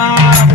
Bye.